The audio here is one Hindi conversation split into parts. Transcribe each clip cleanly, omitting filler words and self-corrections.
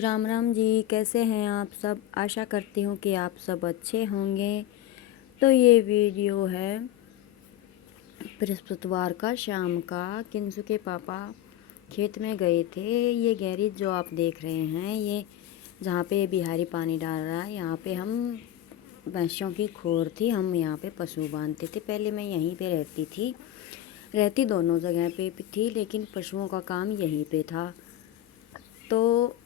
राम राम जी, कैसे हैं आप सब। आशा करती हूँ कि आप सब अच्छे होंगे। तो ये वीडियो है बृहस्पतिवार का शाम का। किंसु के पापा खेत में गए थे। ये गैरेज जो आप देख रहे हैं, ये जहाँ पे बिहारी पानी डाल रहा है, यहाँ पे हम भैंसों की खोर थी। हम यहाँ पे पशु बांधते थे। पहले मैं यहीं पे रहती दोनों जगह पे थी, लेकिन पशुओं का काम यहीं पे था। तो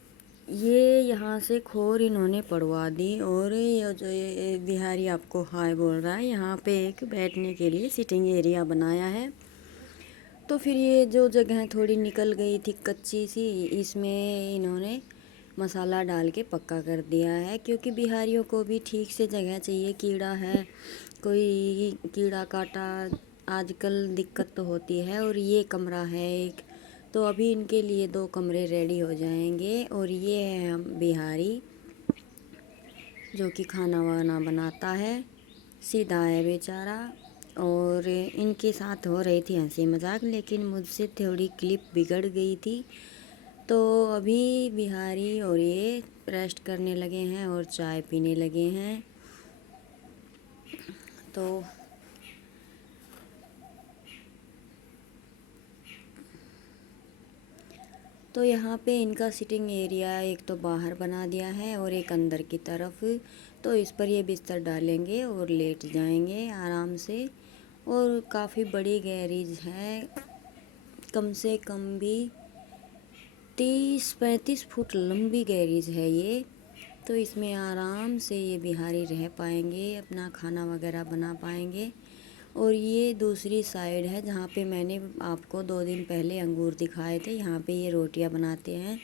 ये यहाँ से खोर इन्होंने पड़वा दी, और ये जो ये बिहारी आपको हाय बोल रहा है, यहाँ पे एक बैठने के लिए सिटिंग एरिया बनाया है। तो फिर ये जो जगह थोड़ी निकल गई थी कच्ची सी, इसमें इन्होंने मसाला डाल के पक्का कर दिया है, क्योंकि बिहारियों को भी ठीक से जगह चाहिए। कीड़ा है, कोई कीड़ा काटा, आजकल दिक्कत तो होती है। और ये कमरा है एक, तो अभी इनके लिए 2 कमरे रेडी हो जाएंगे। और ये है हम बिहारी, जो कि खाना वाना बनाता है, सीधा है बेचारा। और इनके साथ हो रही थी हंसी मजाक, लेकिन मुझसे थोड़ी क्लिप बिगड़ गई थी। तो अभी बिहारी और ये रेस्ट करने लगे हैं और चाय पीने लगे हैं। तो यहाँ पे इनका सिटिंग एरिया एक तो बाहर बना दिया है और एक अंदर की तरफ। तो इस पर ये बिस्तर डालेंगे और लेट जाएंगे आराम से। और काफ़ी बड़ी गैरेज है, कम से कम भी 30-35 फुट लंबी गैरेज है ये। तो इसमें आराम से ये बिहारी रह पाएंगे, अपना खाना वगैरह बना पाएंगे। और ये दूसरी साइड है जहाँ पे मैंने आपको 2 दिन पहले अंगूर दिखाए थे। यहाँ पे ये रोटियां बनाते हैं।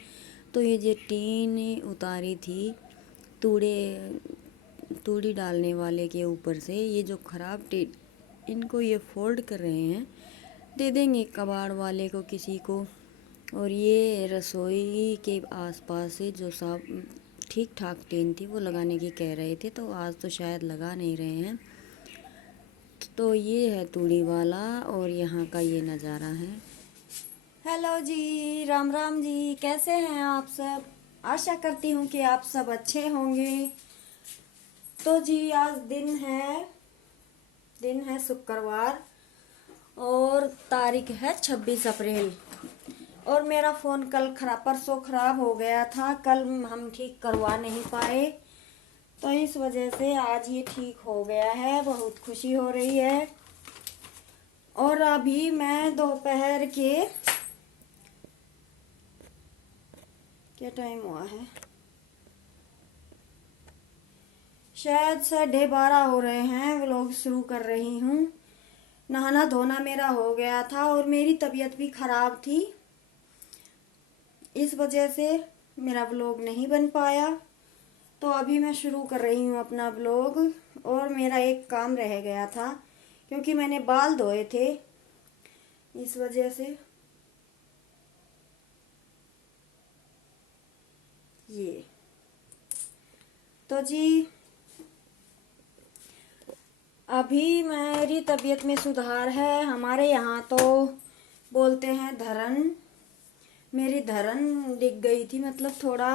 तो ये जो टीन उतारी थी तूड़ी डालने वाले के ऊपर से, ये जो खराब टीन, इनको ये फोल्ड कर रहे हैं, दे देंगे कबाड़ वाले को, किसी को। और ये रसोई के आसपास से जो सब ठीक ठाक टीन थी वो लगाने की कह रहे थे, तो आज तो शायद लगा नहीं रहे हैं। तो ये है तूड़ी वाला, और यहाँ का ये नज़ारा है। हेलो जी, राम राम जी, कैसे हैं आप सब। आशा करती हूँ कि आप सब अच्छे होंगे। तो जी आज दिन है शुक्रवार, और तारीख है 26 अप्रैल। और मेरा फ़ोन परसों ख़राब हो गया था, कल हम ठीक करवा नहीं पाए। तो इस वजह से आज ये ठीक हो गया है, बहुत खुशी हो रही है। और अभी मैं दोपहर के क्या टाइम हुआ है, शायद 12:30 हो रहे हैं, व्लॉग शुरू कर रही हूँ। नहाना धोना मेरा हो गया था, और मेरी तबीयत भी खराब थी, इस वजह से मेरा व्लॉग नहीं बन पाया। तो अभी मैं शुरू कर रही हूँ अपना व्लॉग। और मेरा एक काम रह गया था, क्योंकि मैंने बाल धोए थे, इस वजह से। ये तो जी अभी मेरी तबीयत में सुधार है। हमारे यहाँ तो बोलते हैं धरन, मेरी धरन दिख गई थी, मतलब थोड़ा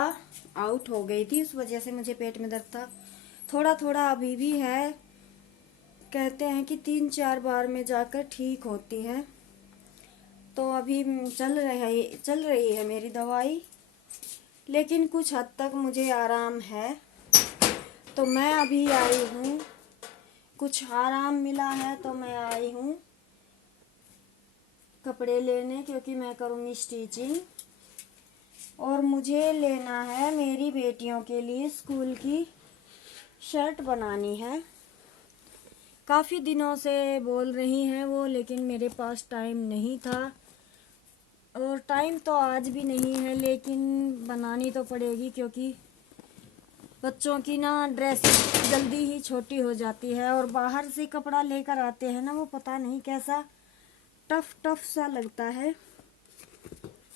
आउट हो गई थी, उस वजह से मुझे पेट में दर्द था। थोड़ा थोड़ा अभी भी है, कहते हैं कि 3-4 बार में जाकर ठीक होती है। तो अभी चल रही है मेरी दवाई, लेकिन कुछ हद तक मुझे आराम है। तो मैं अभी आई हूँ, कुछ आराम मिला है तो मैं आई हूँ कपड़े लेने, क्योंकि मैं करूँगी स्टिचिंग। और मुझे लेना है मेरी बेटियों के लिए स्कूल की शर्ट बनानी है। काफ़ी दिनों से बोल रही हैं वो, लेकिन मेरे पास टाइम नहीं था। और टाइम तो आज भी नहीं है, लेकिन बनानी तो पड़ेगी, क्योंकि बच्चों की ना ड्रेस जल्दी ही छोटी हो जाती है। और बाहर से कपड़ा लेकर आते हैं ना, वो पता नहीं कैसा टफ सा लगता है।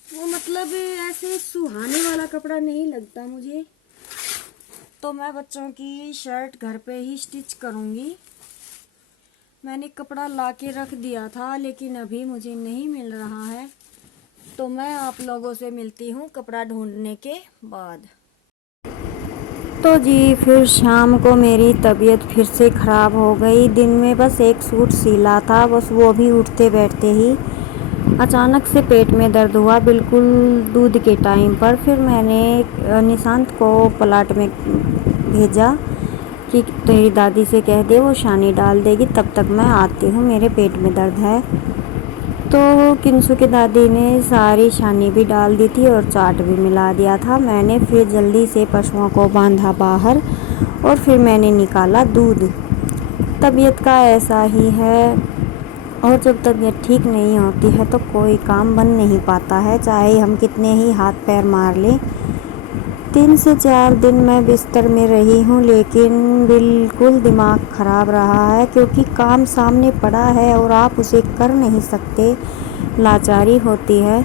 वो मतलब ऐसे सुहाने वाला कपड़ा नहीं लगता मुझे। तो मैं बच्चों की शर्ट घर पे ही स्टिच करूँगी। मैंने कपड़ा ला के रख दिया था, लेकिन अभी मुझे नहीं मिल रहा है। तो मैं आप लोगों से मिलती हूँ कपड़ा ढूंढने के बाद। तो जी फिर शाम को मेरी तबीयत फिर से ख़राब हो गई। दिन में बस एक सूट सिला था, बस वो भी उठते बैठते ही अचानक से पेट में दर्द हुआ, बिल्कुल दूध के टाइम पर। फिर मैंने निशांत को प्लाट में भेजा कि तेरी दादी से कह दे वो छानी डाल देगी, तब तक मैं आती हूँ, मेरे पेट में दर्द है। तो किंसु की दादी ने सारी छानी भी डाल दी थी और चाट भी मिला दिया था। मैंने फिर जल्दी से पशुओं को बांधा बाहर और फिर मैंने निकाला दूध। तबीयत का ऐसा ही है, और जब तबीयत ठीक नहीं होती है तो कोई काम बन नहीं पाता है, चाहे हम कितने ही हाथ पैर मार लें। 3 से 4 दिन मैं बिस्तर में रही हूँ, लेकिन बिल्कुल दिमाग ख़राब रहा है, क्योंकि काम सामने पड़ा है और आप उसे कर नहीं सकते। लाचारी होती है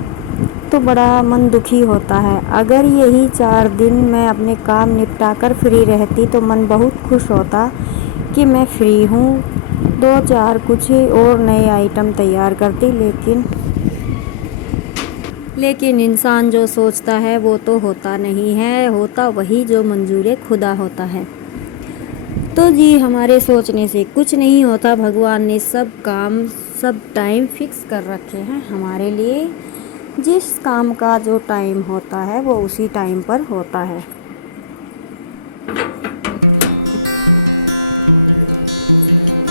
तो बड़ा मन दुखी होता है। अगर यही 4 दिन मैं अपने काम निपटा कर फ्री रहती तो मन बहुत खुश होता कि मैं फ्री हूँ, 2-4 कुछ और नए आइटम तैयार करती। लेकिन इंसान जो सोचता है वो तो होता नहीं है, होता वही जो मंजूर खुदा होता है। तो जी हमारे सोचने से कुछ नहीं होता, भगवान ने सब काम सब टाइम फिक्स कर रखे हैं हमारे लिए। जिस काम का जो टाइम होता है वो उसी टाइम पर होता है।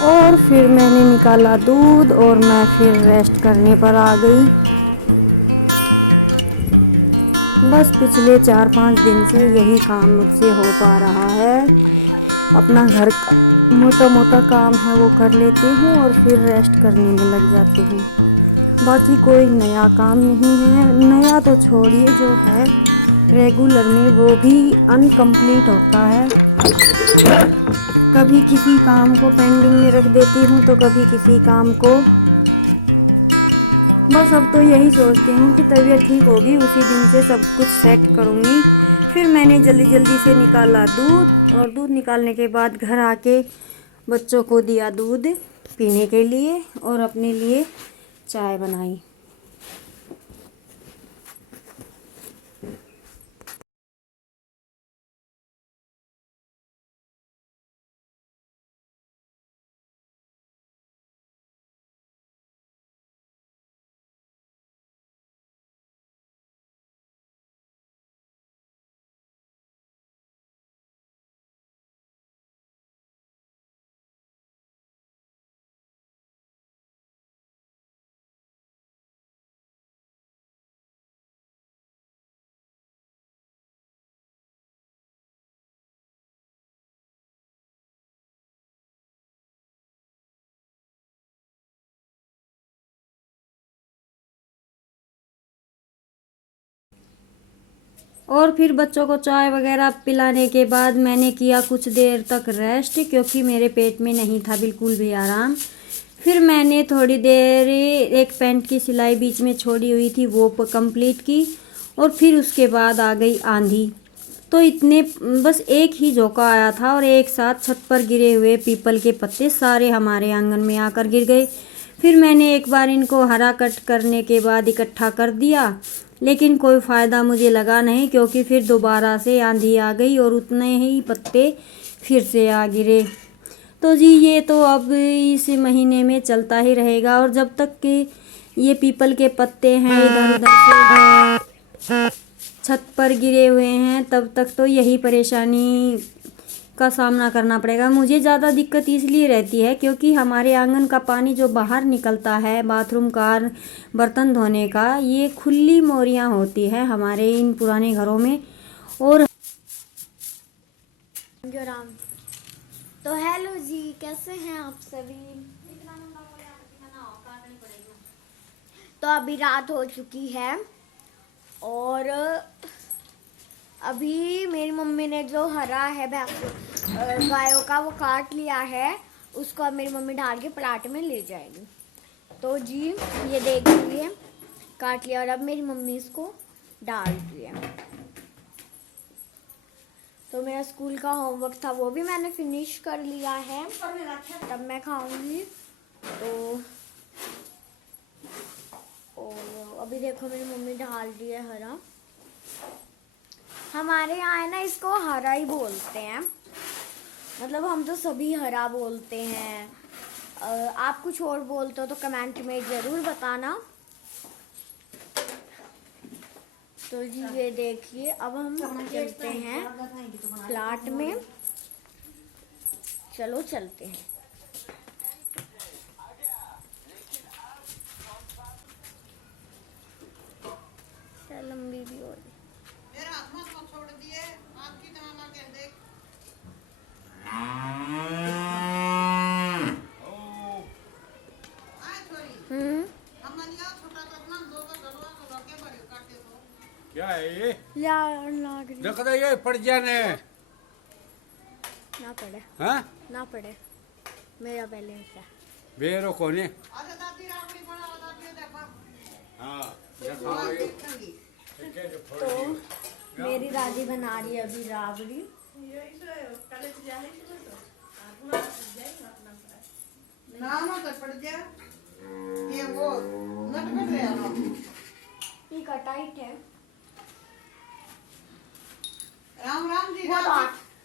और फिर मैंने निकाला दूध और मैं फिर रेस्ट करने पर आ गई। बस पिछले 4-5 दिन से यही काम मुझसे हो पा रहा है। अपना घर का मोटा मोटा काम है वो कर लेती हूँ और फिर रेस्ट करने में लग जाती हूँ। बाकी कोई नया काम नहीं है। नया तो छोड़िए, जो है रेगुलर में वो भी अनकम्प्लीट होता है। कभी किसी काम को पेंडिंग में रख देती हूँ तो कभी किसी काम को। बस अब तो यही सोचती हूँ कि तबीयत ठीक होगी उसी दिन से सब कुछ सेट करूँगी। फिर मैंने जल्दी जल्दी से निकाला दूध, और दूध निकालने के बाद घर आके बच्चों को दिया दूध पीने के लिए और अपने लिए चाय बनाई। और फिर बच्चों को चाय वगैरह पिलाने के बाद मैंने किया कुछ देर तक रेस्ट, क्योंकि मेरे पेट में नहीं था बिल्कुल भी आराम। फिर मैंने थोड़ी देर एक पैंट की सिलाई बीच में छोड़ी हुई थी वो कंप्लीट की, और फिर उसके बाद आ गई आंधी। तो इतने बस एक ही झोंका आया था और एक साथ छत पर गिरे हुए पीपल के पत्ते सारे हमारे आंगन में आकर गिर गए। फिर मैंने एक बार इनको हरा कट करने के बाद इकट्ठा कर दिया, लेकिन कोई फ़ायदा मुझे लगा नहीं, क्योंकि फिर दोबारा से आंधी आ गई और उतने ही पत्ते फिर से आ गिरे। तो जी ये तो अब इस महीने में चलता ही रहेगा, और जब तक कि ये पीपल के पत्ते हैं इधर उधर से छत पर गिरे हुए हैं तब तक तो यही परेशानी का सामना करना पड़ेगा। मुझे ज़्यादा दिक्कत इसलिए रहती है क्योंकि हमारे आंगन का पानी जो बाहर निकलता है बाथरूम का, बर्तन धोने का, ये खुली मोरियां होती है हमारे इन पुराने घरों में। और राम। तो हेलो जी, कैसे हैं आप सभी। तो अभी रात हो चुकी है और अभी मेरी मम्मी ने जो हरा है गायों का वो काट लिया है, उसको अब मेरी मम्मी डाल के प्लाट में ले जाएगी। तो जी ये देख लीजिए काट लिया और अब मेरी मम्मी इसको डाल रही है। तो मेरा स्कूल का होमवर्क था वो भी मैंने फिनिश कर लिया है, तब मैं खाऊंगी। तो और अभी देखो मेरी मम्मी डाल दी है हरा। हमारे यहाँ है ना, इसको हरा ही बोलते हैं, मतलब हम तो सभी हरा बोलते हैं। आप कुछ और बोलते हो तो कमेंट में ज़रूर बताना। तो जी ये देखिए, अब हम चलते हैं प्लाट में। चलो चलते हैं। लंबी भी हो रही। मेरा हाथ मत को छोड़ दिए, आपकी जमाना के देख। आए छोरी, हम मनिया छोटा करना दो गलवा को लगे बड़े काटे तो। क्या है ये? लाग रही। देख रहे ये पड़ जाने। ना पड़े, हाँ? ना पड़े, मेरा बैलेंस है। बेरो कोने? अरे दादी रावड़ी बड़ा दादी देखो। हाँ। देखो देखेंगी। तो मेरी दादी बना रही है अभी राबड़ी। ना ना तो पड़ जा। ये वो नट कट रहा है ना। ये कटाइट है। राम राम जी, वो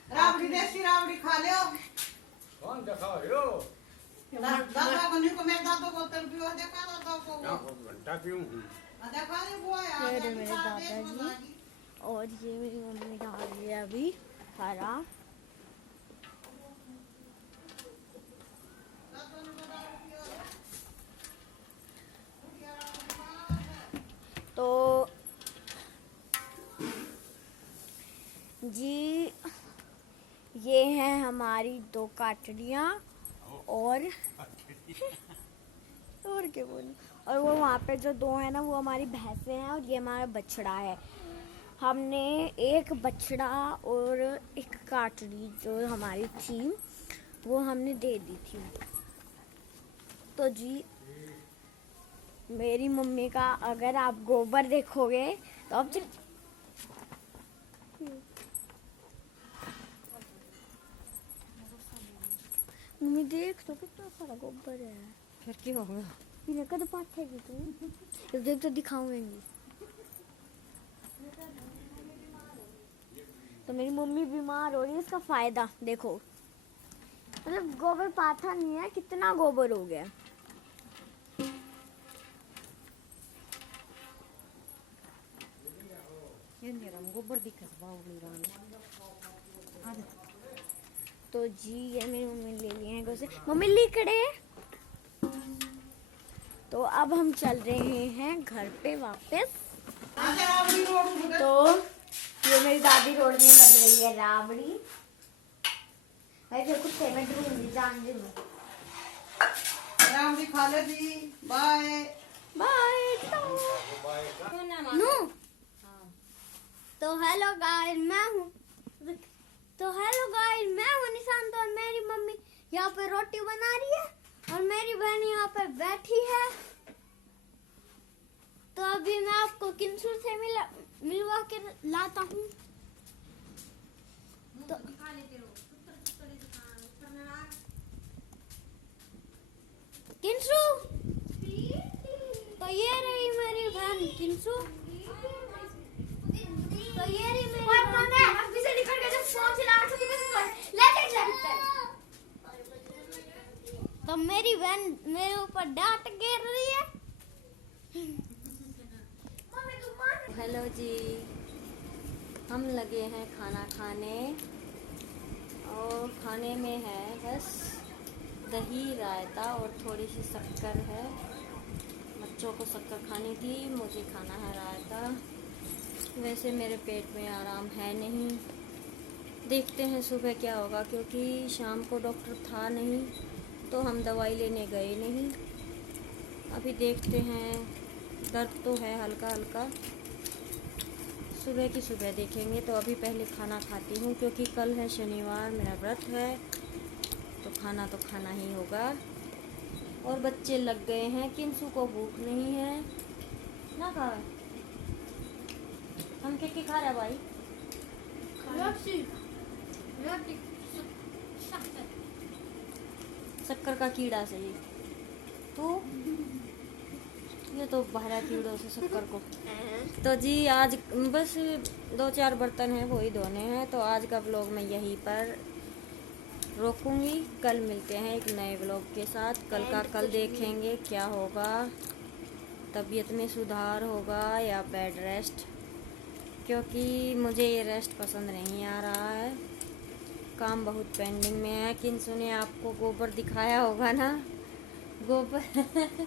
रावड़ी देसी रावड़ी खा लियो। कौन दिखाओ यो? दादा को नहीं को मैं दादो को तर पियो देखा दादो को। यहाँ को घंटा पीऊँ। देखा नहीं वो है। ये रहे मेरे दादाजी और ये मेरी मम्मी डाल रही है अभी हरा। तो जी ये हैं हमारी दो काटड़ियाँ और क्या बोलूं, और वो वहाँ पे जो दो है ना वो हमारी भैंसें हैं और ये हमारा बछड़ा है। हमने एक बछड़ा और एक काटड़ी जो हमारी थी वो हमने दे दी थी। तो जी मेरी मम्मी का अगर आप गोबर देखोगे तो आप मम्मी देख तो कितना सारा गोबर है। फिर क्या होगा? ये कद पाथेगी तू? देख तो दिखाऊंगी। तो मेरी मम्मी बीमार हो रही है, इसका फायदा देखो, मतलब गोबर पाथा नहीं है, कितना गोबर हो गया। ये नहीं रहा गोबर दिखत बावली राम। तो जी ये मेरी मम्मी ले लिए हैं गोसे, मम्मी लिकड़े। तो अब हम चल रहे हैं घर पे वापस। तो ये मेरी दादी रोडने लग रही है राबड़ी। मैं फिर कुत्ते में ढूंढूंगी जान दे। राम जी खा ले जी। Bye bye. नो तो हेलो गाइस, मैं हूँ निशांत और मेरी मम्मी यहाँ पे रोटी बना रही है और मेरी बहन यहाँ पे बैठी है। तो अभी मैं आपको किंसू से मिलवा के लाता हूँ। तो किंसू, तो ये रही मेरी बहन किंसू। तो ये रही मेरी बहन। अभी से निकल के जब फोन चला तो मेरी बहन मेरे ऊपर डांट गिर रही है। हेलो जी, हम लगे हैं खाना खाने और खाने में है बस दही रायता और थोड़ी सी शक्कर है। बच्चों को शक्कर खानी थी, मुझे खाना है रायता। वैसे मेरे पेट में आराम है नहीं, देखते हैं सुबह क्या होगा, क्योंकि शाम को डॉक्टर था नहीं तो हम दवाई लेने गए नहीं। अभी देखते हैं, दर्द तो है हल्का हल्का, सुबह की सुबह देखेंगे। तो अभी पहले खाना खाती हूँ क्योंकि कल है शनिवार, मेरा व्रत है तो खाना तो खाना ही होगा। और बच्चे लग गए हैं, किंसू को भूख नहीं है ना खा। हम क्या खा रहे भाई? शक्कर का कीड़ा से ही तो ये तो बहरा कीड़ों से शक्कर को। तो जी आज बस 2-4 बर्तन हैं वही धोने हैं, तो आज का व्लॉग मैं यहीं पर रोकूंगी। कल मिलते हैं एक नए व्लॉग के साथ। कल का कल देखेंगे क्या होगा, तबीयत में सुधार होगा या बेड रेस्ट, क्योंकि मुझे ये रेस्ट पसंद नहीं आ रहा है। काम बहुत पेंडिंग में है। किंसु ने आपको गोबर दिखाया होगा ना, गोबर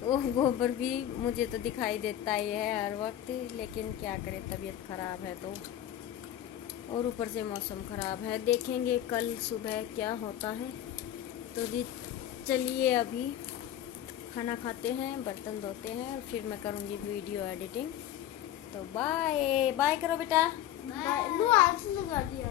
वो गोबर भी मुझे तो दिखाई देता ही है हर वक्त, लेकिन क्या करें तबीयत ख़राब है तो, और ऊपर से मौसम ख़राब है। देखेंगे कल सुबह क्या होता है। तो जी चलिए अभी खाना खाते हैं, बर्तन धोते हैं और फिर मैं करूँगी वीडियो एडिटिंग। तो बाय बाय करो बेटा। आज लगा दिया।